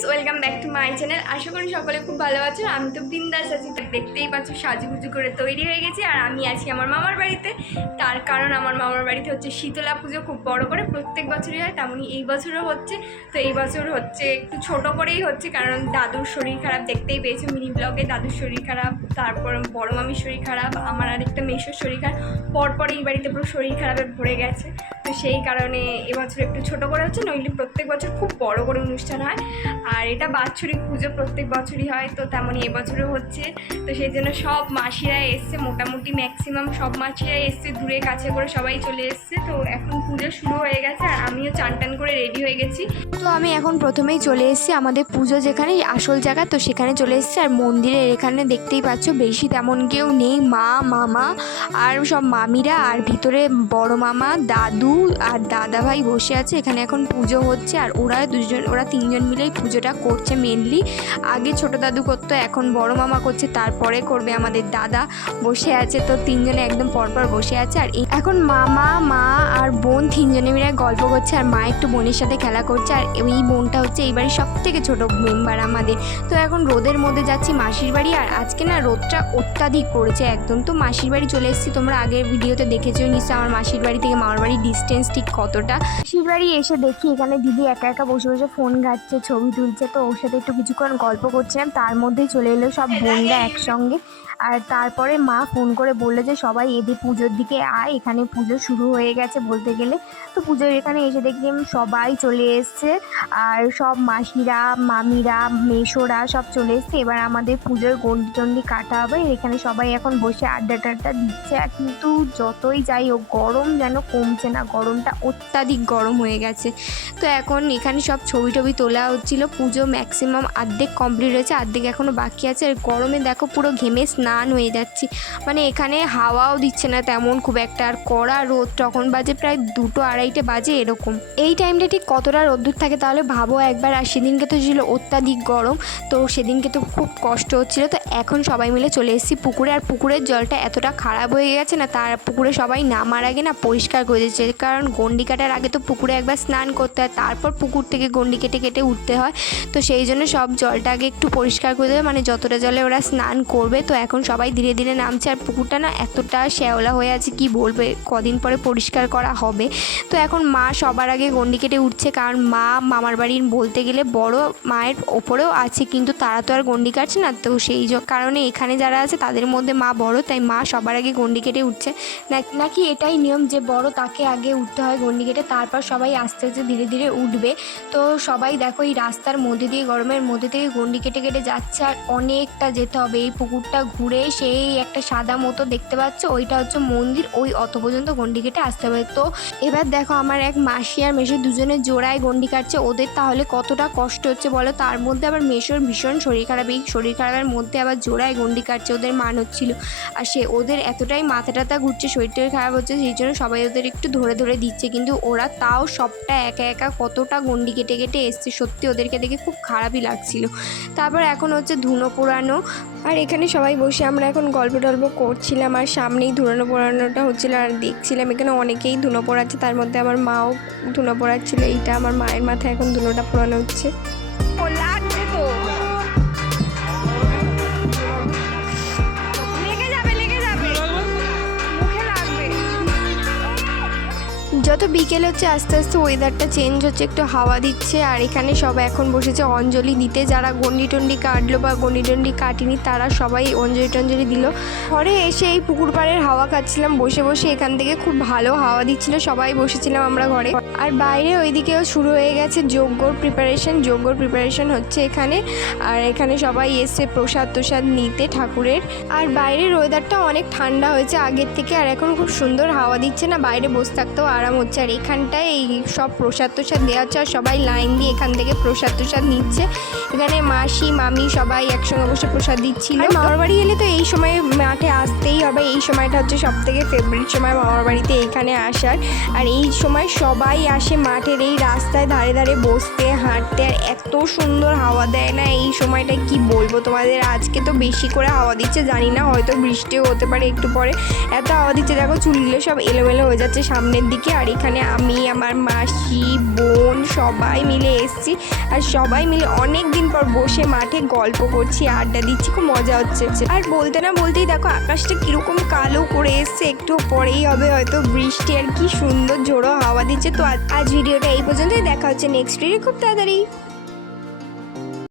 Guys, welcome back to my channel. আশা করি সকলে খুব ভালো আছো। আমি তো বিন্দাস আছি, দেখতেই পাচ্ছ সাজুগুজু করে তৈরি হয়ে গেছি। আর আমি আছি আমার মামার বাড়িতে। তার কারণ আমার মামার বাড়িতে হচ্ছে শীতলা পুজো খুব বড় করে, প্রত্যেক বছরই হয়, তেমনই এই বছরও হচ্ছে। তো এই বছর হচ্ছে একটু ছোট করেই হচ্ছে, কারণ দাদুর শরীর খারাপ, দেখতেই পেয়েছো মিনি ব্লগে। দাদুর শরীর খারাপ, তারপর বড় মামির শরীর খারাপ, আমার আরেকটা মেসোর শরীর খারাপ, পরপর এই বাড়িতে পুরো শরীর খারাপে ভরে গেছে। তো সেই কারণে এবছর একটু ছোট করে হচ্ছে, নইলে প্রত্যেক বছর খুব বড় করে অনুষ্ঠান হয়। আর এটা বাৎসরিক পুজো, প্রত্যেক বছরই হয়, তো তেমনই এবছরও হচ্ছে। তো সেই জন্য সব মাসিরা এসছে, মোটামুটি ম্যাক্সিমাম সব মাসিরা এসছে, দূরে কাছে করে সবাই চলে এসছে। তো এখন পুজো শুরু হয়ে গেছে আর আমিও চান টান করে রেডি হয়ে গেছি। তো আমি এখন প্রথমেই চলে এসেছি আমাদের পুজো যেখানে আসল জায়গা, তো সেখানে চলে এসেছি। আর মন্দিরের এখানে দেখতেই পাচ্ছ বেশি তেমন কেউ নেই, মা মামা আর সব মামিরা, আর ভিতরে বড় মামা দাদু আর দাদা ভাই বসে আছে। এখানে এখন পুজো হচ্ছে আর ওরা তিনজন মিলেই পুজোটা করছে মেনলি। আগে ছোট দাদু করতো, এখন বড় মামা করছে, তারপরে করবে আমাদের দাদা। বসে আছে, তো তিনজনে একদম পরপর বসে আছে। আর এখন মামা মা আর বোন তিনজনে মিলে গল্প করছে, আর মা একটু বোনের সাথে খেলা করছে। আর এই বোনটা হচ্ছে এই বাড়ির সব থেকে ছোটো মেম্বার আমাদের। তো এখন রোদের মধ্যে যাচ্ছি মাসির বাড়ি, আর আজকে না রোদটা অত্যাধিক পড়েছে একদম। তো মাসির বাড়ি চলে এসেছি, তোমরা আগের ভিডিওতে দেখেছো নিশ্চয়ই আমার মাসির বাড়ি থেকে মামার বাড়ির ডিস্টেন্স ঠিক কতটা। মাসির বাড়ি এসে দেখি এখানে দিদি একা একা বসে বসে ফোন ঘাটছে, ছবি তুলছে। তো ওর সাথে একটু কিছুক্ষণ গল্প করছিলাম, তার মধ্যেই চলে এলো সব বোনরা একসঙ্গে। আর তারপরে মা ফোন করে বললো যে সবাই এদের পুজোর দিকে আয়, এখানে পুজো শুরু হয়ে গেছে বলতে গেলে। তো পুজোর এখানে এসে দেখলাম সবাই চলে এসছে, আর সব মাসিরা মামিরা মেসোরা সব চলে এসছে। এবার আমাদের পুজোর গন্ডি টন্ডি কাটা হবে, এখানে সবাই এখন বসে আড্ডা টাড্ডা দিচ্ছে। আর কিন্তু যতই যাই হোক গরম যেন কমছে না, গরমটা অত্যাধিক গরম হয়ে গেছে। তো এখন এখানে সব ছবি টবি তোলা হচ্ছিলো। পুজো ম্যাক্সিমাম অর্ধেক কমপ্লিট হয়েছে, অর্ধেক এখনও বাকি আছে। আর গরমে দেখো পুরো ঘেমে স্নান হয়ে যাচ্ছি, মানে এখানে হাওয়াও দিচ্ছে না তেমন খুব একটা। আর কড়া রোদ, তখন বাজে প্রায় 2-2:30 বাজে এরকম। এই টাইমটা ঠিক কতটা রোদ্দুর থাকে তাহলে ভাবো একবার। আর সেদিনকে তো ছিল অত্যাধিক গরম, তো সেদিনকে তো খুব কষ্ট হচ্ছিলো। তো এখন সবাই মিলে চলে এসেছি পুকুরে, আর পুকুরের জলটা এতটা খারাপ হয়ে গেছে না, তার পুকুরে সবাই নামার আগে না পরিষ্কার করে দিচ্ছে। কারণ গন্ডি কাটার আগে তো পুকুরে একবার স্নান করতে হয়, তারপর পুকুর থেকে গন্ডি কেটে কেটে উঠতে হয়। তো সেই জন্য সব জলটা আগে একটু পরিষ্কার করে দেবে, মানে যতটা জলে ওরা স্নান করবে। তো এখন সবাই ধীরে ধীরে নামছে। আর পুকুরটা না এতটা শ্যাওলা হয়ে আছে কি বলবে, কদিন পরে পরিষ্কার করা হবে। তো এখন মা সবার আগে গন্ডি কেটে উঠছে, কারণ মা মামার বাড়ির বলতে গেলে বড় মায়ের ওপরেও আছে, কিন্তু তারা তো আর গন্ডি কাটছে না। তো সেই কারণে এখানে যারা আছে তাদের মধ্যে মা বড়, তাই মা সবার আগে গন্ডি কেটে উঠছে। নাকি এটাই নিয়ম যে বড় তাকে আগে উঠতে হয় গন্ডি কেটে, তারপর সবাই আস্তে আস্তে ধীরে ধীরে উঠবে। তো সবাই দেখো এই রাস্তার মধ্যে দিয়ে গরমের মধ্যে থেকে গন্ডি কেটে কেটে যাচ্ছে। আর অনেকটা যেতে হবে, এই পুকুরটা ঘুরে সেই একটা সাদা মতো দেখতে পাচ্ছ, ওইটা হচ্ছে মন্দির, ওই অত পর্যন্ত গন্ডি কেটে আসতে হবে। তো এবার দেখো আমার এক মাসি আর মেসো দুজনে জোড়ায় গন্ডি কাটছে, ওদের তাহলে কতটা কষ্ট হচ্ছে বলো। তার মধ্যে আবার মেসোর ভীষণ শরীর খারাপ, এই শরীর খারাপের মধ্যে আবার জোড়ায় গন্ডি কাটছে, ওদের মান হচ্ছিল। আর ওদের এতটাই মাথা টাথা ঘুরছে, শরীরটা খারাপ হচ্ছে, সেই জন্য সবাই ওদের একটু ধরে ধরে দিচ্ছে। কিন্তু ওরা তাও সবটা একা একা কতটা গন্ডি কেটে কেটে এসছে, সত্যি ওদেরকে দেখে খুব খারাপই লাগছিল। তারপর এখন হচ্ছে ধুনো পোড়ানো, আর এখানে সবাই বসে আমরা এখন গল্প টল্প করছিলাম, আর সামনেই ধুনো পোড়ানোটা হচ্ছিলো। আর দেখছিলাম এখানে অনেকেই ধুনো পোড়াচ্ছে, তার মধ্যে আমার মাও ধুনো পোড়াচ্ছিল। এইটা আমার মায়ের মাথায় এখন ধুনোটা পোড়ানো হচ্ছে। ও লাগছে তো, যত বিকেল হচ্ছে আস্তে আস্তে ওয়েদারটা চেঞ্জ হচ্ছে, একটু হাওয়া দিচ্ছে। আর এখানে সবাই এখন বসেছে অঞ্জলি দিতে, যারা গন্ডি টন্ডি কাটলো বা গন্ডি টন্ডি কাটিনি তারা সবাই অঞ্জলি টঞ্জলি দিল। ঘরে এসে এই পুকুর পাড়ের হাওয়া খাচ্ছিলাম বসে বসে, এখান থেকে খুব ভালো হাওয়া দিচ্ছিল, সবাই বসেছিলাম আমরা ঘরে। আর বাইরে ওইদিকেও শুরু হয়ে গেছে যজ্ঞর প্রিপারেশন হচ্ছে এখানে। আর এখানে সবাই এসে প্রসাদ নিতে ঠাকুরের। আর বাইরের ওয়েদারটা অনেক ঠান্ডা হয়েছে আগের থেকে, আর এখন খুব সুন্দর হাওয়া দিচ্ছে না, বাইরে বসে থাকতেও আরাম হচ্ছে। আর এখানটায় এই সব প্রসাদ দেওয়া হচ্ছে, আর সবাই লাইন দিয়ে এখান থেকে প্রসাদ নিচ্ছে। এখানে মাসি মামি সবাই একসঙ্গে বসে প্রসাদ দিচ্ছিল। মামার বাড়ি এলে তো এই সময় মাঠে আসতেই হবে, এই সময়টা হচ্ছে সব থেকে ফেভারিট সময় মামার বাড়িতে এইখানে আসার। আর এই সময় সবাই আসে মাঠের এই রাস্তায় ধারে ধারে বসতে হাঁটতে, আর এত সুন্দর হাওয়া দেয় না এই সময়টায় কি বলবো তোমাদের। আজকে তো বেশি করে হাওয়া দিচ্ছে, জানি না হয়তো বৃষ্টিও হতে পারে একটু পরে, এত হাওয়া দিচ্ছে। দেখো চুলগুলো সব এলোমেলো হয়ে যাচ্ছে সামনের দিকে। আর এখানে আমি, আমার মাসি, বোন সবাই মিলে এসেছি। আর সবাই মিলে অনেক দিন পর বসে মাঠে গল্প করছি, আড্ডা দিচ্ছি, খুব মজা হচ্ছে। আর বলতে না বলতেই দেখো আকাশটা কীরকম কালো করে এসছে, একটু পরেই হবে হয়তো বৃষ্টি। আর কি সুন্দর ঝোড়ো হাওয়া দিচ্ছে। তো আজ ভিডিওটা এই পর্যন্তই, দেখা হচ্ছে নেক্সট ভিডিও খুব তাড়াতাড়ি।